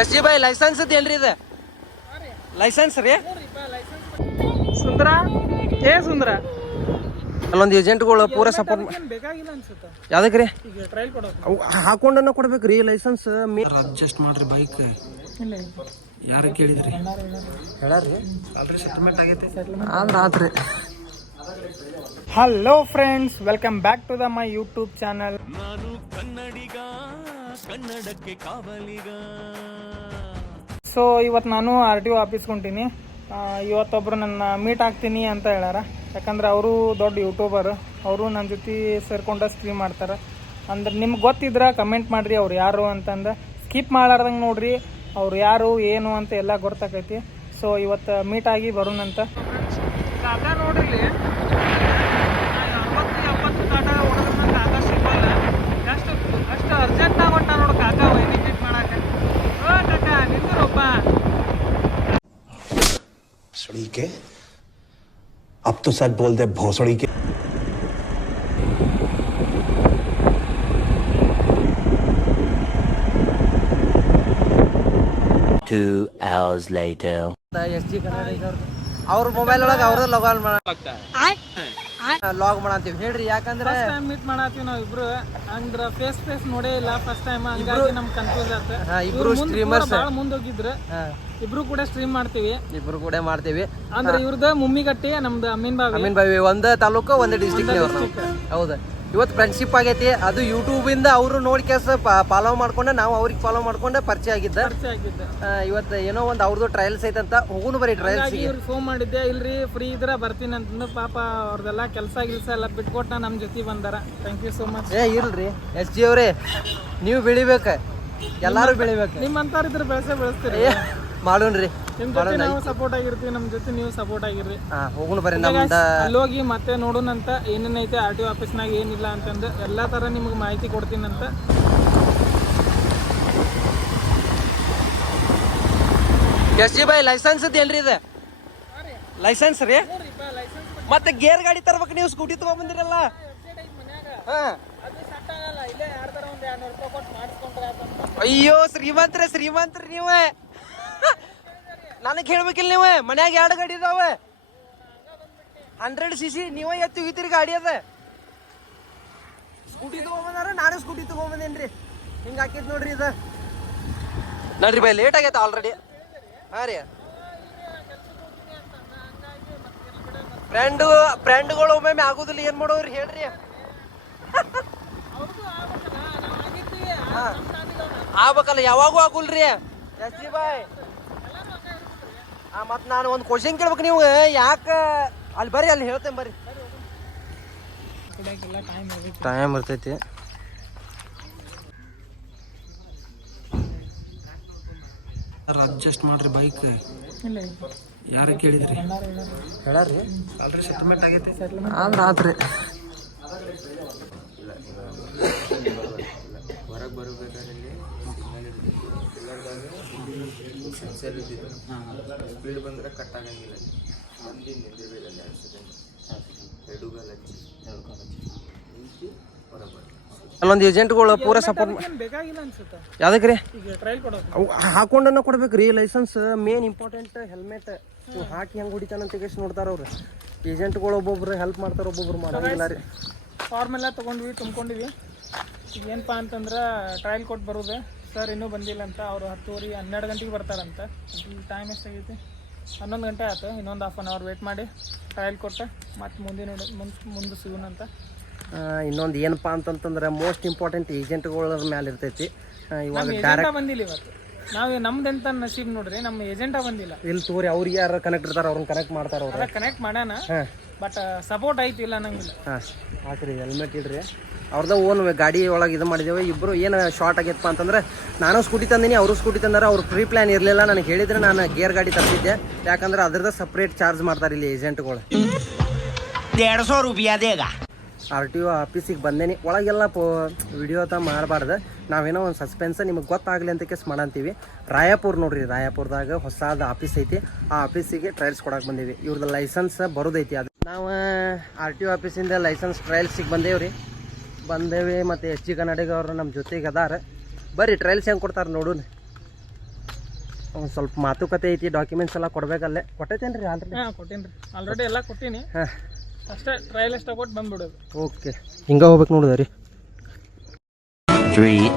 S ಜಿ by licence ಏನ್ರಿ ಇದು? ಲೈಸೆನ್ಸ್ ರೀ? ಸುಂದರ? ಏ ಸುಂದರ? ಅಲ್ಲೊಂದು ಏಜೆಂಟ್ಗಳು ಪೂರ ಸಪೋರ್ಟ್ ಏನ್ ಬೇಕಾಗಿಲ್ಲ ಅನ್ಸುತ್ತ. ಯಾವ್ದಕ್ಕೆ ರೀ ಹಾಕೊಂಡನ್ನ ಕೊಡ್ಬೇಕ್ರಿ ಲೈಸೆನ್ಸ್ ಅಡ್ಜಸ್ಟ್ ಮಾಡ್ರಿ ಬೈಕ್ ಇಲ್ಲ ಯಾರು ಕೇಳಿದ್ರಿ? ಹೇಳಾರ್ರಿ. ಆದ್ರ ಆತ್ರಿ. Hello friends welcome back to the my YouTube channel so ಇವತ್ತು ನಾನು ಆರ್ ಟಿ ಒ ಆಫೀಸ್ಗೆ ಹೊಂಟೀನಿ. ಇವತ್ತೊಬ್ಬರು ನನ್ನ ಮೀಟ್ ಆಗ್ತೀನಿ ಅಂತ ಹೇಳಾರ ಯಾಕಂದ್ರೆ ಅವರು ದೊಡ್ಡ ಯೂಟ್ಯೂಬರ್ ಅವರು ನನ್ನ ಜೊತೆ ಸೇರ್ಕೊಂಡ ಸ್ಟ್ರೀಮ್ ಮಾಡ್ತಾರೆ. ಅಂದ್ರೆ ನಿಮ್ಗೆ ಗೊತ್ತಿದ್ರೆ ಕಮೆಂಟ್ ಮಾಡಿರಿ ಅವ್ರು ಯಾರು ಅಂತಂದು. ಸ್ಕಿಪ್ ಮಾಡಾರ್ದಂಗೆ ನೋಡ್ರಿ ಅವ್ರು ಯಾರು, ಏನು ಅಂತ ಎಲ್ಲ ಗೊತ್ತಾಕೈತಿ. ಸೊ ಇವತ್ತು ಮೀಟ್ ಆಗಿ ಬರೋಣಂತ. ನೋಡ್ರಿ. भोसड़ी के अब तो सच बोल दे भोसड़ी के Two hours later. S G ಅವ್ರ ಮೊಬೈಲ್ ಒಳಗೆ ಅವ್ರ ಲಾಗ್ ಮಾಡ ಲಾಗ್ ಮಾಡಂತೀವಿ. ಹೇಳ್ರಿ ಯಾಕಂದ್ರೆ ಫಸ್ಟ್ ಟೈಮ್ ಮೀಟ್ ಮಾಡತ್ತೀವಿ ನಾವು ಇಬ್ರು. ಅಂದ್ರ ಫೇಸ್ ಫೇಸ್ ನೋಡೇ ಇಲ್ಲ ಫಸ್ಟ್ ಟೈಮ್ ಹಂಗಾಗಿ ನಮ್ ಕನ್ಫ್ಯೂಸ್ ಆತ. ಇಬ್ರು ಸ್ಟ್ರೀಮರ್ಸ್ ಭಾಳ ಮುಂದೆ ಹೋಗಿದ್ರು ಇಬ್ರು ಕೂಡ ಸ್ಟ್ರೀಮ್ ಮಾಡ್ತೀವಿ. ಇಬ್ರು ಕೂಡ ಮಾಡ್ತೀವಿ. ಅಂದ್ರೆ ಇವ್ರದ ಮುಮ್ಮಿಗಟ್ಟಿ ನಮ್ದು ಅಮೀನ್ ಬಾವಿ. ಅಮೀನ್ ಬಾವಿ ಒಂದ್ ತಾಲೂಕು ಒಂದ್ ಡಿಸ್ಟಿಕ್ ಹೌದು. ಇವತ್ತು ಫ್ರೆಂಡ್ಶಿಪ್ ಆಗೈತಿ. ಅದು ಯೂಟ್ಯೂಬ್ ಇಂದ ಅವರು ನೋಡಿ ಕೆಲಸ ಫಾಲೋ ಮಾಡ್ಕೊಂಡು ನಾವು ಅವ್ರಿಗೆ ಫಾಲೋ ಮಾಡ್ಕೊಂಡು ಪರಿಚಯ ಆಗಿದ್ದ. ಇವತ್ತು ಏನೋ ಒಂದು ಅವ್ರದ್ದು ಟ್ರಯಲ್ಸ್ ಐತಂತ ಹೋಗುನು ಬರೀ ಟ್ರಯಲ್ಸ್ ಫೋನ್ ಮಾಡಿದ್ದೆ ಇಲ್ರಿ ಫ್ರೀ ಇದ್ರ ಬರ್ತೀನಿ ಅಂತಂದು ಪಾಪ ಅವ್ರದೆಲ್ಲ ಕೆಲಸ ಗಿಲ್ಸ ಎಲ್ಲ ಬಿಟ್ಕೊಟ್ಟ ನಮ್ಮ ಜೊತೆ ಬಂದಾರ. ಥ್ಯಾಂಕ್ ಯು ಸೋ ಮಚ್ ಏ ಇಲ್ರಿ ಎಸ್ ಜಿ ಅವರೇ ನೀವು ಬೆಳಿಬೇಕು. ಎಲ್ಲರೂ ಬೆಳಿಬೇಕು. ನಿಮ್ಮಂತಾರ ಇದ್ರ ಬೆಳೆಸೇ ಬೆಳೆಸ್ತೀರಿ. ಮಾಡೋಣ್ರಿ. ನಿಮ್ ಜೊತೆ ನಾವು ಸಪೋರ್ಟ್ ಆಗಿರ್ತೀವಿ ನಮ್ ಜೊತೆ ನೀವು ಸಪೋರ್ಟ್ ಆಗಿರ್ರಿ. ಹೋಗೋಣ ಬರ್ರಿ ನಮ್ದ. ಅಲ್ಲಿ ಹೋಗಿ ಮತ್ತೆ ನೋಡೋಣಂತ ಏನೇನೈತೆ ಆರ್ ಟಿ ಆಫೀಸ್ನಾಗ ಏನಿಲ್ಲ ಅಂತಂದು ಎಲ್ಲಾ ತರ ನಿಮ್ಗೆ ಮಾಹಿತಿ ಕೊಡ್ತೀನಂತ ಎಸ್ ಜಿ ಬೈ ಲೈಸೆನ್ಸ್ ಏನ್ರಿ ಇದು? ಲೈಸೆನ್ಸ್ ರೀ? ಮತ್ತೆ ಗೇರ್ ಗಾಡಿ ತರ್ಬೇಕು ನೀವು ಸ್ಕೂಟಿ ತಗೊಂಡ್ಬಂದಿರಲ್ಲ ಹಾ. ಅಯ್ಯೋ ಶ್ರೀಮಂತ್ರ ಶ್ರೀಮಂತ್ರ ನೀವ. ನನಗೆ ಹೇಳ್ಬೇಕಿಲ್ಲ ನೀವು. ಮನ್ಯಾಗ ಎರಡು ಗಾಡಿ ಇದಾವ. ಹಂಡ್ರೆಡ್ ಸಿ ಸಿ ನೀವ ಎತ್ತಿ ಹೋಗಿತ್ತೀರಿ ಗಾಡಿ ಅದ. ಸ್ಕೂಟಿ ತಗೊಂಬಂದಾರ ನಾನು ಸ್ಕೂಟಿ ತಗೊಂಬಂದೇನ್ರಿ. ಹಿಂಗ ಹಾಕಿದ್ ನೋಡ್ರಿ ಇದು. ನೋಡ್ರಿ ಬೈ ಲೇಟ್ ಆಗೈತೆ ಆಲ್ರೆಡಿ ಹಾ ರೀ. ಫ್ರೆಂಡ್ ಫ್ರೆಂಡ್ಗಳು ಒಮ್ಮೊಮ್ಮೆ ಆಗುದಿಲ್ಲ ಏನ್ ಮಾಡೋರಿ ಹೇಳ್ರಿ. ಹಾ. ಆಗ್ಬೇಕಲ್ಲ ಯಾವಾಗೂ ಆಗುಲ್ರಿ. ಜಸ್ತಿ ಬಾಯ್. ಆ ಮತ್ ನಾನು ಒಂದು ಕ್ವಶನ್ ಕೇಳ್ಬೇಕು ನೀವು. ಯಾಕ? ಅಲ್ಲಿ ಬರ್ರಿ ಅಲ್ಲಿ ಹೇಳ್ತೇನೆ ಬರ್ರಿ. ಟೈಮ್ ಇರ್ತೈತಿ. ಅಡ್ಜಸ್ಟ್ ಮಾಡ್ರಿ ಬೈಕ್ ಇಲ್ಲ ಯಾರು ಕೇಳಿದ್ರಿ? ಹೇಳಾರಿ ಆಲ್ರೆಡಿ ಸೆಟಲ್ಮೆಂಟ್ ಆಗೈತೆ? ಆದ್ರ ಆತ್ರಿ. ಸ್ಪೀಡ್ ಬಂದರೆ ಕಟ್ ಆಗಂಗಿಲ್ಲ. ಅಲ್ಲಿ ನಿಂದಿರ್ಬೇಕಲ್ಲ ಎರಡು ಸೆಕೆಂಡ್ ಎರಡು ಕಾಲ್ ಹಚ್ಚಿ. ನಿಂತು ಹೊರಗೆ ಬರ್ರಿ ಅಲ್ಲೊಂದು ಏಜೆಂಟ್ಗಳು ಪೂರ ಸಪೋರ್ಟ್ ಏನ್ ಬೇಕಾಗಿಲ್ಲ ಅನ್ಸುತ್ತ. ಯಾವ್ದಕ್ಕೆ ರೀ? ಹಾಕೊಂಡನ್ನ ಕೊಡ್ಬೇಕ್ರಿ ಲೈಸೆನ್ಸ್ ಮೇನ್ ಇಂಪಾರ್ಟೆಂಟ್ ಹೆಲ್ಮೆಟ್ ಹಾಕಿ ಹೆಂಗ್ ಹೊಡಿತಾನಂತ ಎಷ್ಟು ನೋಡ್ತಾರ ಅವ್ರು. ಏಜೆಂಟ್ಗಳು ಒಬ್ಬೊಬ್ರು ಹೆಲ್ಪ್ ಮಾಡ್ತಾರೆ ಒಬ್ಬೊಬ್ರು ಮಾಡೋದಿಲ್ಲ ರೀ. ಫಾರ್ಮ್ ಎಲ್ಲ ತೊಗೊಂಡ್ವಿ ತುಂಬ್ಕೊಂಡಿವಿ. ಏನಪ್ಪಾ ಅಂತಂದ್ರೆ ಟ್ರಯಲ್ ಕೊಟ್ಟು ಬರೋದು. ಸರ್ ಇನ್ನೂ ಬಂದಿಲ್ಲ ಅಂತ ಅವರು ಹತ್ತುವರೆ ಹನ್ನೆರಡು ಗಂಟೆಗೆ ಬರ್ತಾರಂತ. ಟೈಮ್ ಎಷ್ಟಾಗೈತಿ ಹನ್ನೊಂದು ಗಂಟೆ ಆಯ್ತು ಇನ್ನೊಂದು ಹಾಫ್ ಆನ್ ಅವರ್ ವೇಟ್ ಮಾಡಿ ಟ್ರಯಲ್ ಕೊಟ್ಟು ಮತ್ತೆ ಮುಂದಿನ ಮುಂದೆ ಮುಂದೆ ಸಿಗೋಣಂತ ಇನ್ನೊಂದು ಏನಪ್ಪ ಅಂತಂತಂದ್ರೆ ಮೋಸ್ಟ್ ಇಂಪಾರ್ಟೆಂಟ್ ಏಜೆಂಟ್ಗಳ ಮೇಲೆ ಇರ್ತೈತಿ. ಇವಾಗ ಬಂದಿಲ್ಲ ಇವತ್ತು. ನಾವು ನಮ್ದೆಂತ ನಸೀಬ್ ನೋಡ್ರಿ ನಮ್ಮ ಏಜೆಂಟ ಬಂದಿಲ್ಲ. ಇಲ್ಲಿ ತೋರಿ ಅವ್ರಿಗೆ ಯಾರು ಕನೆಕ್ಟ್ ಇರ್ತಾರ ಅವ್ರನ್ನ ಕನೆಕ್ಟ್ ಮಾಡ್ತಾರ ಅವ್ರ. ಕನೆಕ್ಟ್ ಮಾಡ್ಯಾನ ಬಟ್ ಸಪೋರ್ಟ್ ಐತಿ ಇಲ್ಲ ನಂಗೆ ಹಾಂ. ಹಾಕ್ರಿ ಹೆಲ್ಮೆಟ್ ಇಡ್ರಿ. ಅವ್ರದ್ದು ಓನ್ ಗಾಡಿ ಒಳಗೆ ಇದು ಮಾಡಿದ್ದೇವೆ ಇಬ್ಬರು ಏನು ಶಾರ್ಟ್ ಆಗಿತ್ತಪ್ಪ ಅಂತಂದ್ರೆ ನಾನು ಸ್ಕೂಟಿ ತಂದಿನಿ ಅವರು ಸ್ಕೂಟಿ ತಂದಾರ ಅವ್ರು ಪ್ರೀ ಪ್ಲಾನ್ ಇರಲಿಲ್ಲ. ನನಗೆ ಹೇಳಿದ್ರೆ ನಾನು ಗೇರ್ ಗಾಡಿ ತರ್ತಿದ್ದೆ ಯಾಕಂದ್ರೆ ಅದ್ರದ್ದು ಸಪ್ರೇಟ್ ಚಾರ್ಜ್ ಮಾಡ್ತಾರೆ ಇಲ್ಲಿ ಏಜೆಂಟ್ಗಳು ಎರಡು ಸಾವಿರ ರೂಪಾಯಿ ಅದೇಗ ಆರ್ ಟಿ ಒ ಆಫೀಸಿಗೆ ಬಂದೇನಿ. ಒಳಗೆಲ್ಲ ಪೋ ವಿಡಿಯೋ ತ ಮಾಡಬಾರ್ದು. ನಾವೇನೋ ಒಂದು ಸಸ್ಪೆನ್ಸ್ ನಿಮಗೆ ಗೊತ್ತಾಗಲಿ ಅಂತ ಕೇಸ್ ಮಾಡಂತೀವಿ. ರಾಯಪುರ್ ನೋಡ್ರಿ ರಾಯಪುರದಾಗ ಹೊಸದ ಆಫೀಸ್ ಐತಿ. ಆ ಆಫೀಸಿಗೆ ಟ್ರಯಲ್ಸ್ ಕೊಡಕ್ಕೆ ಬಂದೀವಿ. ಇವ್ರದ್ದು ಲೈಸೆನ್ಸ್ ಬರೋದೈತಿ ಅದು. ನಾವು ಆರ್ ಟಿ ಒ ಆಫೀಸಿಂದ ಲೈಸೆನ್ಸ್ ಟ್ರಯಲ್ಸಿಗೆ ಬಂದೇವ್ರಿ. ಬಂದೇವಿ ಮತ್ತು ಎಸ್ ಜಿ ಕನ್ನಡಿಗ ಅವರು ನಮ್ಮ ಜೊತೆಗೆ ಅದಾರ. ಬರ್ರಿ ಟ್ರಯಲ್ಸ್ ಹೆಂಗೆ ಕೊಡ್ತಾರೆ ನೋಡೋಣ. ಒಂದು ಸ್ವಲ್ಪ ಮಾತುಕತೆ ಐತಿ ಡಾಕ್ಯುಮೆಂಟ್ಸ್ ಎಲ್ಲ ಕೊಡ್ಬೇಕಲ್ಲೇ. ಕೊಟ್ಟೈತೇನು ರೀ? ಆಲ್ರೆಡಿ ಹಾಂ ಕೊಟ್ಟೀನಿ ರೀ ಆಲ್ರೆಡಿ ಎಲ್ಲ ಕೊಟ್ಟೀನಿ. ಹಾಂ. ಅಷ್ಟೇ ಟ್ರಯಲ್ ಅಷ್ಟೇ ಕೊಟ್ಟು ಬಂದ್ಬಿಡೋದು. ಓಕೆ. ಹಿಂಗೆ ಹೋಗ್ಬೇಕು ನೋಡಿದೆ ರೀ.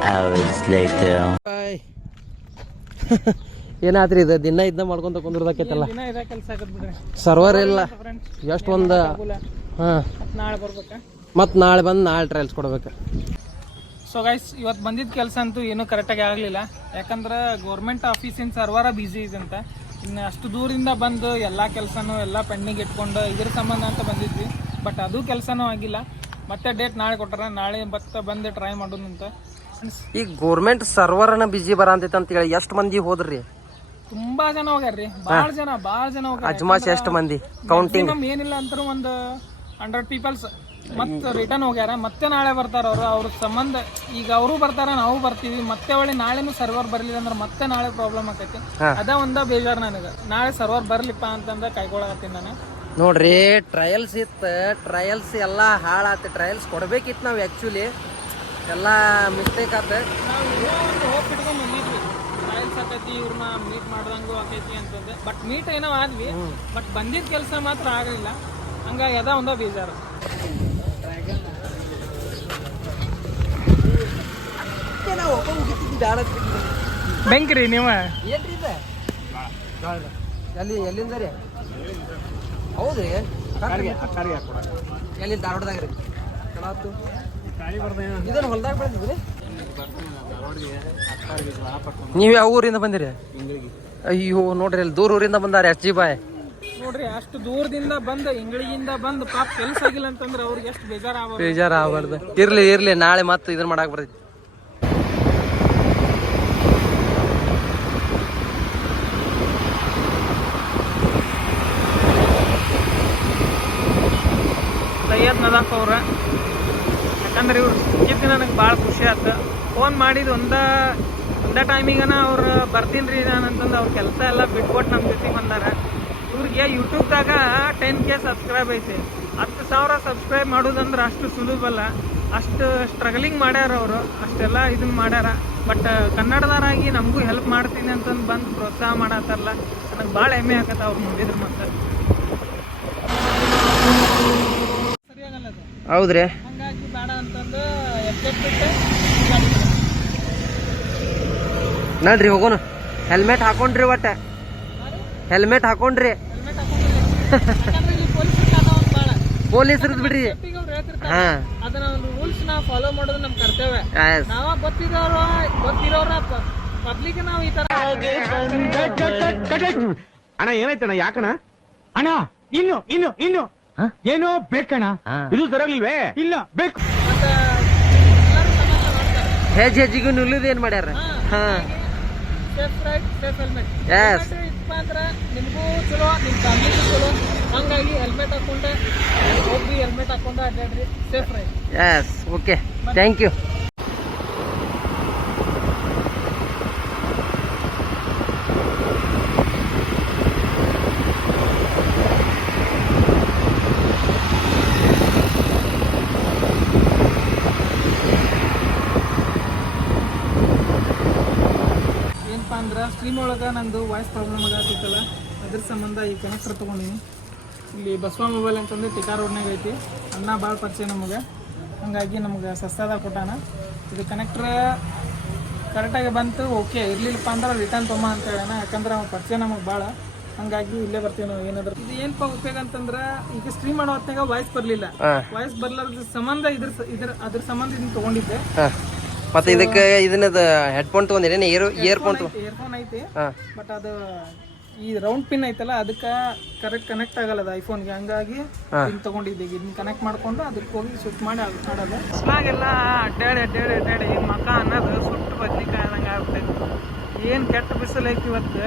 Hours later. ಬಾಯ್ ಏನಾದ್ರಿ ಇದು? ದಿನ ಇದ್ದ ಮಾಡ್ಕೊಂತ ಕುಂದ್ರದಕ್ಕೈತಲ್ಲ? ದಿನ ಇದೇ ಕೆಲಸ ಆಗದ್ ಬಿಡ್ರಿ? ಸರ್ವರ್ ಇಲ್ಲ. ಎಷ್ಟು ಒಂದು ಹಾಂ. ನಾಳೆ ಬರ್ಬೇಕಾ? ಮತ್ತು ನಾಳೆ ಬಂದು ನಾಳೆ ಟ್ರಯಲ್ಸ್ ಕೊಡ್ಬೇಕು. ಸೊ ಗೈಸ್ ಇವತ್ತು ಬಂದಿದ್ದ ಕೆಲಸ ಅಂತೂ ಏನೂ ಕರೆಕ್ಟಾಗಿ ಆಗಲಿಲ್ಲ. ಯಾಕಂದ್ರೆ ಗೌರ್ಮೆಂಟ್ ಆಫೀಸಿನ ಸರ್ವರ ಬ್ಯುಸಿ ಇದೆ ಅಂತ. ಇನ್ನು ಅಷ್ಟು ದೂರಿಂದ ಬಂದು ಎಲ್ಲ ಕೆಲಸನೂ ಎಲ್ಲ ಪೆಂಡಿಂಗ್ ಇಟ್ಕೊಂಡು ಇದ್ರ ಸಂಬಂಧ ಅಂತ ಬಂದಿದ್ವಿ. ಬಟ್ ಅದು ಕೆಲಸನೂ ಆಗಿಲ್ಲ. ಮತ್ತೆ ಡೇಟ್ ನಾಳೆ ಕೊಟ್ಟಾರ ನಾಳೆ ಮತ್ತೆ ಬಂದು ಟ್ರೈ ಮಾಡೋಣ ಅಂತ. ಈಗ ಗೋರ್ಮೆಂಟ್ ಸರ್ವರ್ನ ಬಿಜಿ ಬರಂತೈತೆ ಅಂತ ಹೇಳಿ ಎಷ್ಟು ಮಂದಿ ಹೋದ್ರಿ? ತುಂಬಾ ಜನ ಹೋಗ್ಯಾರ್ರಿ. ಭಾಳ ಜನ ಭಾಳ ಜನ ಹೋಗ್ಯಾರ. ಅಜ್ಮಾಸ್ ಎಷ್ಟು ಮಂದಿ? ಕೌಂಟಿಂಗ್ ಏನಿಲ್ಲ ಅಂತಾರು ಒಂದು ಹಂಡ್ರೆಡ್ ಪೀಪಲ್ಸ್ ಮತ್ತೆ ರಿಟರ್ನ್ ಹೋಗ್ಯಾರ. ಮತ್ತೆ ನಾಳೆ ಬರ್ತಾರ ಅವರು. ಅವ್ರ ಸಂಬಂಧ ಈಗ ಅವರು ಬರ್ತಾರ ನಾವು ಬರ್ತೀವಿ. ಮತ್ತೆ ಒಳ್ಳೆ ನಾಳೆನು ಸರ್ವರ್ ಬರ್ಲಿಲ್ಲ ಅಂದ್ರೆ ಮತ್ತೆ ನಾಳೆ ಪ್ರಾಬ್ಲಮ್ ಆಕೈತಿ. ಅದ ಒಂದ ಬೇಜಾರ್ ನನಗೆ. ನಾಳೆ ಸರ್ವರ್ ಬರ್ಲಿಪ್ಪ ಅಂತಂದ ಕಾಯ್ಕೊಳಕತ್ತೀನಿ ನಾನು. ನೋಡ್ರಿ ಟ್ರಯಲ್ಸ್ ಇತ್ತು. ಟ್ರಯಲ್ಸ್ ಎಲ್ಲ ಹಾಳಾತ. ಟ್ರಯಲ್ಸ್ ಕೊಡ್ಬೇಕಿತ್ತು ನಾವು ಆ್ಯಕ್ಚುಲಿ ಎಲ್ಲ ಮಿಸ್ಟೇಕ್ ಆತ. ನಾವು ಇಟ್ಕೊಂಡ್ ಬಂದಿದ್ವಿ. ಟ್ರಯಲ್ಸ್ ಆಕೈತಿ ಇವ್ರನ್ನ ಮೀಟ್ ಮಾಡ್ದಂಗೂ ಆಕೈತಿ ಅಂತಂದು. ಬಟ್ ಮೀಟ್ ಏನೋ ಆದ್ವಿ. ಬಟ್ ಬಂದಿದ್ದ ಕೆಲಸ ಮಾತ್ರ ಆಗಲಿಲ್ಲ. ಹಂಗಾಗಿ ಅದ ಒಂದ ಬೇಜಾರು. ಬೆಂಕಿ ರೀ ನೀವ? ಏನ್ರಿ ಇದು? ಎಲ್ಲಿ ಎಲ್ಲಿಂದ ರೀ? ಹೌದ್ರಿ. ಎಲ್ಲಿ ಧಾರವಾಡದಾಗ ರೀ. ಕಡಾತು ಇದನ್ನ ಹೊಲ್ದಾಗ ಬೆಳೆದಿದ್ರಿ ನೀವು ಯಾವ ಊರಿಂದ ಬಂದಿರಿ? ಅಯ್ಯೋ ನೋಡ್ರಿ ಅಲ್ಲಿ ದೂರ ಊರಿಂದ ಬಂದಾರೆ ಎಸ್ ಜಿ ಬಾಯ್. ನೋಡ್ರಿ ಅಷ್ಟು ದೂರದಿಂದ ಬಂದ ಇಂಗಳಿಗಿಂದ ಬಂದ ಪಾಪ ಕೆಲಸ ಆಗಿಲ್ಲ ಅಂತಂದ್ರೆ ಅವ್ರಿಗೆ ಎಷ್ಟು ಬೇಜಾರ ಬೇಜಾರ ಆಗ್ಬಾರ್ದು ಇರ್ಲಿ ಇರ್ಲಿ ನಾಳೆ ಮತ್ತೆ ಇದನ್ನ ಮಾಡಕ್ ಬರ್ತೈತಿ ನದಾಫ್ ಅವ್ರ. ಯಾಕಂದ್ರೆ ಇವ್ರು ಸಿಕ್ಕಿದ್ದು ನನಗೆ ಭಾಳ ಖುಷಿ ಆಯ್ತು ಫೋನ್ ಮಾಡಿದ ಒಂದ ಒಂದ ಟೈಮಿಗನ ಅವ್ರು ಬರ್ತೀನಿ ರೀ ನಾನು ಅಂತಂದು ಅವ್ರ ಕೆಲಸ ಎಲ್ಲ ಬಿಟ್ಕೊಟ್ಟು ನಮ್ಮ ಜೊತೆಗೆ ಬಂದಾರ. ಇವ್ರಿಗೆ ಯೂಟ್ಯೂಬ್ದಾಗ ಟೆನ್ ಕೆ ಸಬ್ಸ್ಕ್ರೈಬ್ ಐತಿ. ಹತ್ತು ಸಾವಿರ ಸಬ್ಸ್ಕ್ರೈಬ್ ಮಾಡೋದಂದ್ರೆ ಅಷ್ಟು ಸುಲಭಲ್ಲ ಅಷ್ಟು ಸ್ಟ್ರಗಲಿಂಗ್ ಮಾಡ್ಯಾರ ಅವರು. ಅಷ್ಟೆಲ್ಲ ಇದನ್ನ ಮಾಡ್ಯಾರ. ಬಟ್ ಕನ್ನಡದಾರಾಗಿ ನಮಗೂ ಹೆಲ್ಪ್ ಮಾಡ್ತೀನಿ ಅಂತಂದು ಬಂದು ಪ್ರೋತ್ಸಾಹ ಮಾಡತ್ತಾರಲ್ಲ ನನಗೆ ಭಾಳ ಹೆಮ್ಮೆ ಆಗತ್ತೆ ಅವ್ರು ನೋಡಿದ್ರೆ ಮತ್ತೆ ಸರಿಯಾಗಲ್ಲ ಅದು ಹೌದ್ರಿ ಹಂಗಾಗಿ ಬೇಡ ಅಂತಂದು ಎಫೆಕ್ಟ್ ಬಿಟ್ಟು ನಡ್ರಿ ಹೋಗೋಣ ಹೆಲ್ಮೆಟ್ ಹಾಕೊಂಡ್ರಿ ಒಟ್ಟ ಹೆಲ್ಮೆಟ್ ಹಾಕೊಂಡ್ರಿ ಪೊಲೀಸರದ್ ಬಿಡ್ರಿ ಹಾ ಅದನ್ನ ಒಂದು ರೂಲ್ಸ್ ನಾವು ಫಾಲೋ ಮಾಡೋದು ನಮ್ಮ ಕರ್ತವ್ಯ. ನಾವ ಗೊತ್ತಿರೋರು ಗೊತ್ತಿರೋರ ಪಬ್ಲಿಕ್ ನಾವು ಈ ತರ ಅಣ್ಣ ಏನಾಯ್ತಣ್ಣ ಯಾಕಣ್ಣ ಅಣ್ಣ ಇನ್ನು ಇನ್ನು ಇನ್ನು ಏನೋ ಬೇಕಣ ಇದು ಸರಿಯಾಗಿಲ್ವೇ ಇಲ್ಲ ಬೇಕು. ಹೆಜ್ಜೆ ಹೆಜ್ಜಿಗೂ ನಿಲ್ಲುದು ಏನ್ ಮಾಡ್ಯಾರ? ಹಾ. ಎಸ್ ಅಂದ್ರೆ ನಿಮಗೂ ಚಲೋ ನಿಮ್ಮ ಫ್ಯಾಮಿಲಿಗೂ ಚಲೋ. ಹಂಗಾಗಿ ಹೆಲ್ಮೆಟ್ ಹಾಕೊಂಡೆ. ಹೋಗ್ರಿ ಹೆಲ್ಮೆಟ್ ಹಾಕೊಂಡೆ ಅಡ್ಡಾಡ್ರಿ safe right yes okay thank you ಏನಪ್ಪ ಅಂದ್ರೆ ಸ್ಟ್ರೀಮ್ ಒಳಗೆ ನಂದು ವಾಯ್ಸ್ ಪ್ರಾಬ್ಲಮ್ ಆಗತ್ತಿತ್ತಲ್ಲ ಅದ್ರ ಸಂಬಂಧ ಈ ಕನೆಕ್ಟರ್ ತೊಗೊಂಡೀನಿ. ಇಲ್ಲಿ ಬಸವ ಮೊಬೈಲ್ ಅಂತಂದು ಟಿಕಾ ರೋಡ್ನಾಗ ಐತಿ. ಅನ್ನ ಭಾಳ ಪರಿಚಯ ನಮಗೆ. ಹಂಗಾಗಿ ನಮ್ಗೆ ಸಸ್ತಾದ ಕೊಟ್ಟಾನ. ಇದು ಕನೆಕ್ಟ್ರ ಕರೆಕ್ಟಾಗಿ ಬಂತು ಓಕೆ ಇರ್ಲಿಲ್ಲಪ್ಪ ಅಂದ್ರೆ ರಿಟರ್ನ್ ತೊಗೊಂಬ ಅಂತ ಹೇಳೋಣ ಯಾಕಂದ್ರೆ ಅವ್ನ ಪರಿಚಯ ನಮಗೆ ಭಾಳ ಹಂಗಾಗಿ ಇಲ್ಲೇ ಬರ್ತೀವಿ ನಾವು ಏನಾದ್ರು. ಇದು ಏನಪ್ಪ ಉಪಯೋಗ ಅಂತಂದ್ರೆ ಈಗ ಸ್ಟ್ರೀಮ್ ಮಾಡೋ ಹೊತ್ತಿನಾಗ ವಾಯ್ಸ್ ಬರಲಿಲ್ಲ. ವಾಯ್ಸ್ ಬರ್ಲಾರ್ದ ಸಂಬಂಧ ಇದ್ರ ಇದ್ರ ಅದ್ರ ಸಂಬಂಧ ಇದನ್ನ ತೊಗೊಂಡಿದ್ದೆ. ಮತ್ತೆ ಇದಕ್ಕೆ ಇದನ್ನದ ಹೆಡ್ಫೋನ್ ತಗೊಂಡಿರೇನು? ಇಯರ್ ಇಯರ್ಫೋನ್ ತಗೊ ಇಯರ್ಫೋನ್ ಐತಿ. ಹಾ. ಬಟ್ ಅದು ಈ ರೌಂಡ್ ಪಿನ್ ಐತಲ್ಲ ಅದಕ್ಕೆ ಕರೆಕ್ಟ್ ಕನೆಕ್ಟ್ ಆಗಲ್ಲ ಅದು ಐಫೋನ್ಗೆ ಹಂಗಾಗಿ ಇದನ್ನ ತಗೊಂಡಿದ್ದೆ. ಇದನ್ನ ಕನೆಕ್ಟ್ ಮಾಡ್ಕೊಂಡು ಅದಕ್ಕೆ ಹೋಗಿ ಸ್ವಿಚ್ ಮಾಡಿ ಅದು ಮಾಡೋದು. ಬಿಸ್ಲಾಗೆಲ್ಲ ಅಡ್ಡಾಡಿ ಅಡ್ಡಾಡಿ ಅಡ್ಡಾಡಿ ಮಕ ಅನ್ನೋದು ಸುಟ್ಟು ಬದ್ಲಿ ಕಾಣಂಗೆ ಆಗ್ಬಿಟ್ಟೈತಿ. ಏನು ಕೆಟ್ಟ ಬಿಸಿಲು ಐತಿ ಇವತ್ತು?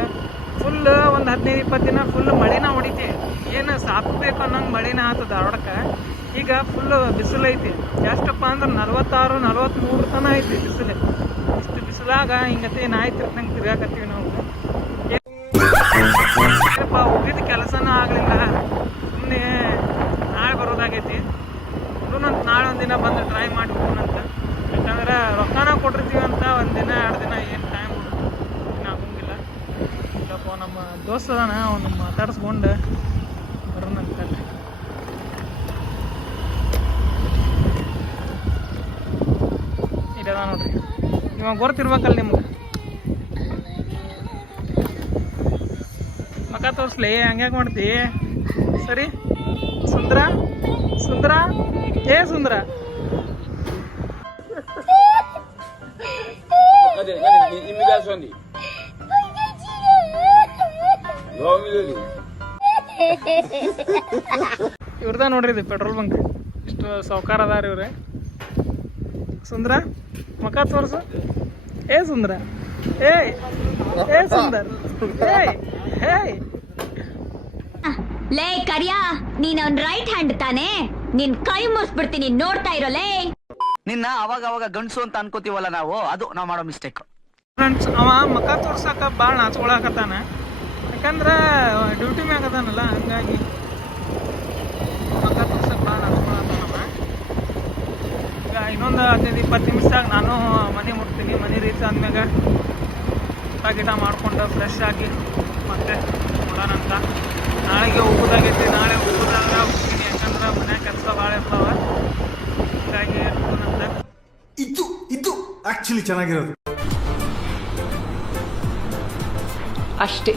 ಫುಲ್ ಒಂದು ಹದಿನೈದು ಇಪ್ಪತ್ತು ದಿನ ಫುಲ್ ಮಳೆನ ಹೊಡಿತಿ. ಏನು ಸಾಕಬೇಕು ಅನ್ನೋಂಗೆ ಮಳೆನ ಆತು ಧಾರವಾಡಕ್ಕೆ ಈಗ ಫುಲ್ ಬಿಸಿಲು ಐತಿ. ಎಷ್ಟಪ್ಪ ಅಂದ್ರೆ ನಲ್ವತ್ತಾರು ನಲ್ವತ್ತ್ಮೂರು ತನ ಐತಿ ಬಿಸಿಲು. ಇಷ್ಟು ಬಿಸಿಲಾಗ ಹಿಂಗತಿ ನಾಯಿ ತಿರ್ದಂಗೆ ತಿರ್ಗಾಕತ್ತೀವಿ ನಾವು. ಹೋಗಿದ್ದ ಕೆಲಸನೂ ಆಗಲಿಲ್ಲ. ಸುಮ್ಮನೆ ನಾಳೆ ಬರೋದಾಗೈತಿ. ನೋಡೋಣಂತ ನಾಳೆ ಒಂದಿನ ಬಂದು ಟ್ರೈ ಮಾಡಿ ಹೋಗೋಣಂತ ಯಾಕಂದ್ರೆ ರೊಕ್ಕನ ಕೊಟ್ಟಿರ್ತೀವಿ ಅಂತ ಒಂದಿನ ಎರಡು ದಿನ ಏನು ಟೈಮ್ ಆಗೋಂಗಿಲ್ಲ. ಇಲ್ಲಪ್ಪ, ನಮ್ಮ ದೋಸ್ತದಾನ ಮಾತಾಡಿಸ್ಕೊಂಡು ಮಾತಾಡ್ಸ್ಕೊಂಡು ಬರೋಣಂತ ಇಲ್ಲದ ನೋಡ್ರಿ. ಇವಾಗ ಗೊತ್ತಿರ್ಬೇಕಲ್ಲ ನಿಮ್ಗೆ. ಮಕ ತೋರಿಸ್ಲಿ ಹಂಗ್ಯಾಕೆ ಮಾಡ್ತಿ? ಸರಿ. ಸುಂದ್ರ? ಸುಂದ್ರ? ಏ ಸುಂದ್ರ? ಇವ್ರದ ನೋಡ್ರಿ ಇದು ಪೆಟ್ರೋಲ್ ಬಂಕ್. ಇಷ್ಟು ಸಾವ್ಕಾರ ಅದಾರ ಇವ್ರೆ. ಸುಂದ್ರ? ಮಕ ತೋರ್ಸು. ಏ ಸುಂದ್ರ. ಏಯ್ ಏ ಸುಂದರ್. ಏಯ್ ಏಯ್ ಲೇ ಕರಿಯಾ ನೀನ್ ಅವ್ನ್ ರೈಟ್ ಹ್ಯಾಂಡ್ ತಾನೇ? ನಿನ್ ಕೈ ಮುಸ್ಬಿಡ್ತೀನಿ ನೋಡ್ತಾ ಇರೋ ಲೇ. ನಿನ್ನ ಅವಾಗ ಅವಾಗ ಗಂಡಸು ಅಂತ ಅನ್ಕೋತೀವಲ್ಲ ನಾವು? ಅದು ನಾವ್ ಮಾಡೋ ಮಿಸ್ಟೇಕ್ ಫ್ರೆಂಡ್ಸ್ ಅವ ಮಕ ತೋರ್ಸಕ ಭಾಳ ನಾಚ್ಕೊಳಕತ್ತಾನ. ಯಾಕಂದ್ರೆ ಡ್ಯೂಟಿ ಮ್ಯಾಗ ಅದಾನಲ್ಲ ಹಂಗಾಗಿ ಮಕ ತೋರ್ಸಕ್ ಭಾಳ ನಾಚ್ಕೊಳಕತ್ತಾನವ ಈಗ ಇನ್ನೊಂದು ಹದಿನೈದು ಇಪ್ಪತ್ತು ನಿಮಿಷದಾಗ ನಾನು ಮನೆ ಮುಟ್ತೀನಿ. ಮನೆ ರೀಚ್ ಆದ್ಮ್ಯಾಗ ಊಟ ಗಿಟ ಮಾಡ್ಕೊಂಡು ಫ್ರೆಶ್ ಆಗಿ ಮತ್ತೆ ನೋಡೋಣಂತ ನಾಳೆಗೆ ಹೋಗೋದಾಗೈತಿ. ನಾಳೆ ಹೋಗೋದಾಗ ಹೋಗ್ತೀನಿ. ಯಾಕಂದ್ರೆ ಮನ್ಯಾಗ ಕೆಲಸ ಭಾಳ ಇರ್ತಾವ. ಹೀಗಾಗಿ ನೋಡೋಣಂತ ಇದು ಇದು ಆಕ್ಚುಲಿ ಚೆನ್ನಾಗಿರೋದು. ಅಷ್ಟೇ.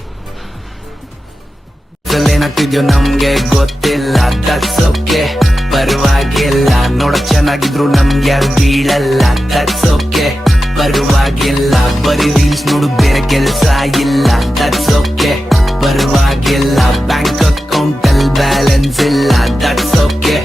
ಏನಾಗ್ತಿದ್ಯೋ ನಮ್ಗೆ ಗೊತ್ತಿಲ್ಲ ಓಕೆ ಪರವಾಗಿಲ್ಲ, ನೋಡ ಚೆನ್ನಾಗಿದ್ರು ನಮ್ಗೆ ಯಾರು ಬೀಳಲ್ಲ ಓಕೆ ಪರವಾಗಿಲ್ಲ, ಬರೀ ರೀಲ್ಸ್ ನೋಡು, ಬೇರೆ ಕೆಲಸ ಇಲ್ಲ ಓಕೆ ಪರವಾಗಿಲ್ಲ ಬ್ಯಾಂಕ್ ಅಕೌಂಟ್ ಅಲ್ಲಿ ಬ್ಯಾಲೆನ್ಸ್ ಇಲ್ಲ ಓಕೆ